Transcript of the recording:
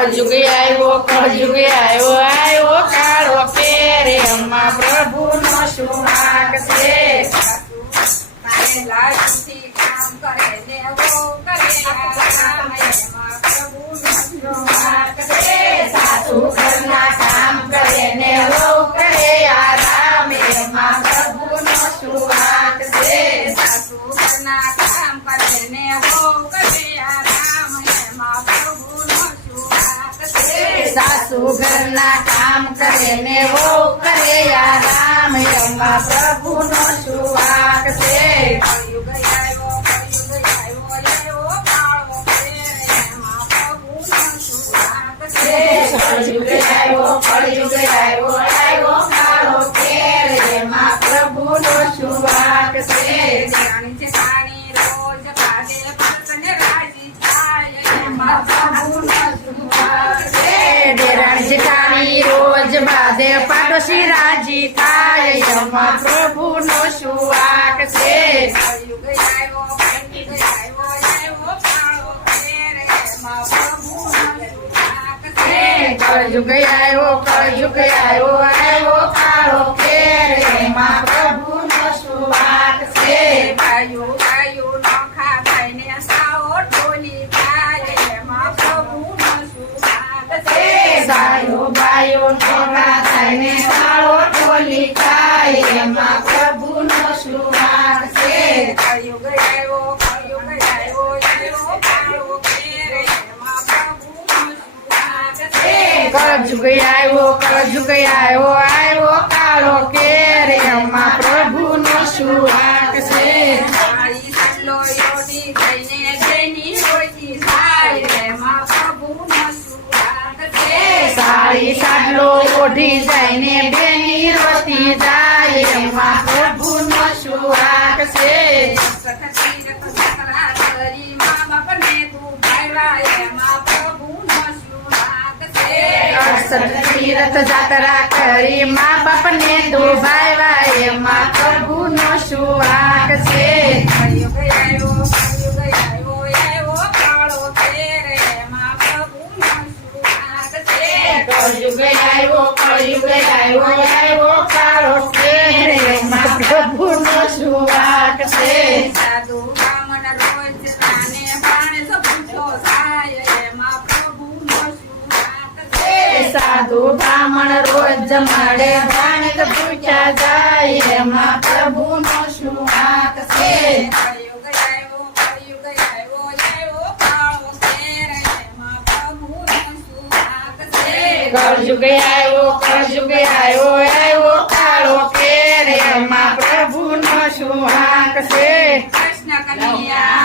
કળજુગ આવ્યો કળજુગ આવ્યો આવ્યો કાળો પેરે કામ કરે ને શું વાંક છે? સાસુ ઘરના કામ કરે ને વહુ કરે આરામ એમાં પ્રભુનો શું વાંક છે? સાસુ ઘરના કામ કરે ને વો કરે આરામ એમાં છે સાસુ ઘરના કામ કરે ને વહુ કરે આરામ એમાં પ્રભુ નો સુવાક છે. શું વાંક છે. ડેરાણ જેઠાણી રોજ બાધે પાડોશી રાજી થાય. એમાં પ્રભુનો શું વાંક છે. કળયુગ આવ્યો, કળયુગ આવ્યો, આવ્યો કાળો ફેર, એમાં પ્રભુનો નોરા થઈને છે કળિયુગ આવ્યો, કળિયુગ આવ્યો, આવ્યો કાળો આવ્યો આવ્યો કાળો કેર ઓઢી જાયને બેની રોતી જાય એમાં પ્રભુનો શું વાંક છે તીરથ જાત્રા કરી મા બાપને દુભાવ્યા એમાં પ્રભુનો શું વાંક છે. કળયુગ આવ્યો કળયુગ આવ્યો આવ્યો કાળો કેર એમાં પ્રભુનો શું છે. સાધુ બ્રાહ્મણ રોજ મળે તો પૂછ્યા જાય એમાં પ્રભુનો શું વાંક છે. કળયુગ આવ્યો કળયુગ આવ્યો આવ્યો કાળો કેર. એમાં પ્રભુનો શું વાંક છે? કૃષ્ણ કનૈયા.